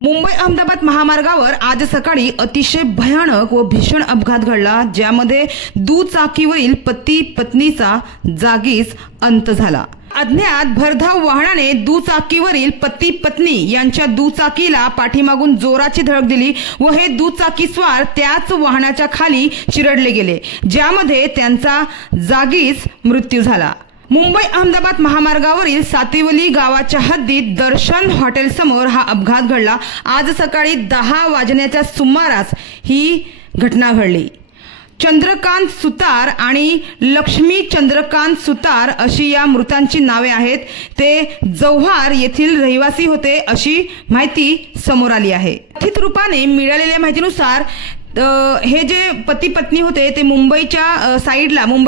मुंबई अहमदाबाद महामार्गावर आज सकाळी अतिशय भयानक व भीषण अपघात घडला, ज्यामध्ये दुचाकीवरील पती पत्नीचा जागीच अंत झाला। अज्ञात भरधाव वाहनाने दुचाकीवरील पती पत्नी यांच्या दुचाकीला पाठीमागून जोराची धडक दिली व हे दुचाकीस्वार त्याच वाहनाच्या खाली चिरडले गेले, ज्यामध्ये त्यांचा जागीच मृत्यू झाला। मुंबई अहमदाबाद महामार्गावरील सातिवली गावाच्या हद्दीत दर्शन हॉटेल समोर हा अपघात घडला। आज सकाळी 10 वाजण्याच्या सुमारास ही घटना घडली। चंद्रकांत सुतार आणि लक्ष्मी चंद्रकांत सुतार अशी या मृतांची नावे आहेत। ते जव्हार येथील रहिवासी होते अशी माहिती समोर आली आहे। कथित रूपाने मिळालेल्या माहितीनुसार हे जे पती पत्नी होते ते मुंबई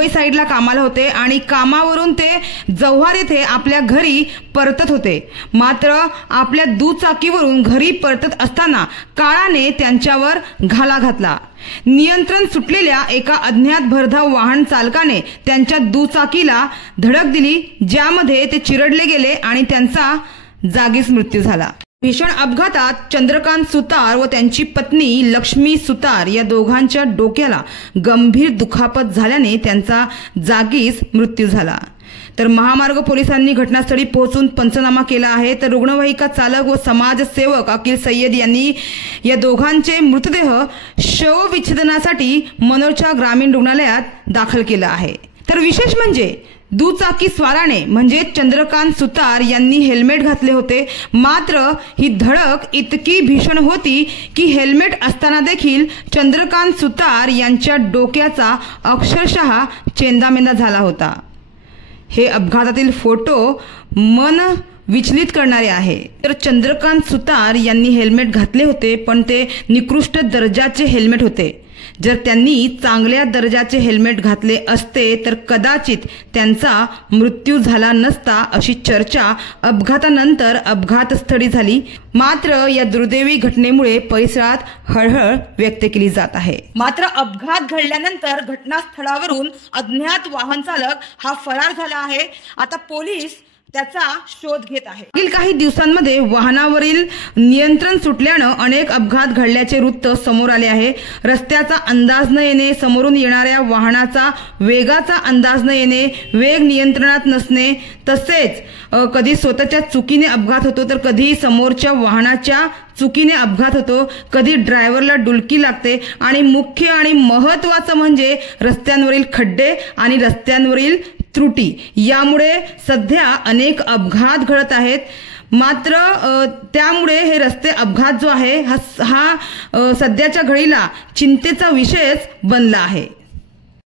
साइडला कामाला होते आणि कामावरून ते जव्हार येथे आपल्या घरी परतत होते। मात्र आपल्या दुचाकीवरून घरी परतत असताना काळाने त्यांच्यावर घाला घातला। नियंत्रण सुटलेल्या एका अज्ञात भरधाव वाहन चालकाने त्यांच्या दुचाकीला धडक दिली, ज्यामध्ये ते चिरडले गेले आणि त्यांचा जागीच मृत्यू झाला। भीषण अपघातात चंद्रकांत सुतार व त्यांची पत्नी लक्ष्मी सुतार या दोघांच्या डोक्याला गंभीर दुखापत झाल्याने त्यांचा जागीच मृत्यू झाला। तर महामार्ग पोलिसांनी घटनास्थळी पोहोचून पंचनामा केला आहे। तर रुग्णवाहिका चालक व समाजसेवक अकील सय्यद यांनी या दोघांचे मृतदेह शवविच्छेदनासाठी मनोरच्या ग्रामीण रुग्णालयात दाखल केला आहे। तर विशेष म्हणजे दुचाकी स्वाराने म्हणजे चंद्रकांत सुतार यांनी हेल्मेट घातले होते, मात्र ही धडक इतकी भीषण होती की हेल्मेट असताना देखील चंद्रकांत सुतार यांच्या डोक्याचा अक्षरशः चेंदामेंदा झाला होता। हे अपघातातील फोटो मन विचलित करणारे आहे। तर चंद्रकांत सुतार यांनी हेल्मेट घातले होते, पण ते निकृष्ट दर्जाचे हेल्मेट होते। जर त्यांनी चांगल्या दर्जाचे हेल्मेट घातले असते तर कदाचित त्यांचा मृत्यू झाला नसता, अशी चर्चा अपघातानंतर अपघातस्थळी झाली। मात्र या दुर्दैवी घटनेमुळे परिसरात हळहळ व्यक्त केली जात आहे। मात्र अपघात घडल्यानंतर घटनास्थळावरून अज्ञात वाहन चालक हा फरार झाला आहे। आता पोलीस त्याचा शोध घेत आहे। मागील काही दिवसांमध्ये वाहनावरील नियंत्रण सुटल्याने अनेक अपघात घडल्याचे वृत्त समोर आले आहे। रस्त्याचा अंदाज न येणे, समोरून येणाऱ्या वाहनाचा वेगाचा अंदाज न येणे, वेग नियंत्रणात नसणे, तसेच कधी स्वतःच्या चुकीने अपघात होतो तर कधी समोरच्या वाहनाच्या चुकीने अपघात होतो, कधी ड्रायव्हरला डुलकी लागते आणि मुख्य आणि महत्त्वाचं म्हणजे रस्त्यांवरील खड्डे आणि रस्त्यांवरील त्रुटी, यामुळे सध्या अनेक अपघात घडत आहेत। मात्र त्यामुळे हे रस्ते अपघात जो आहे हा सध्याच्या घडीला चिंतेचा विषयच बनला आहे।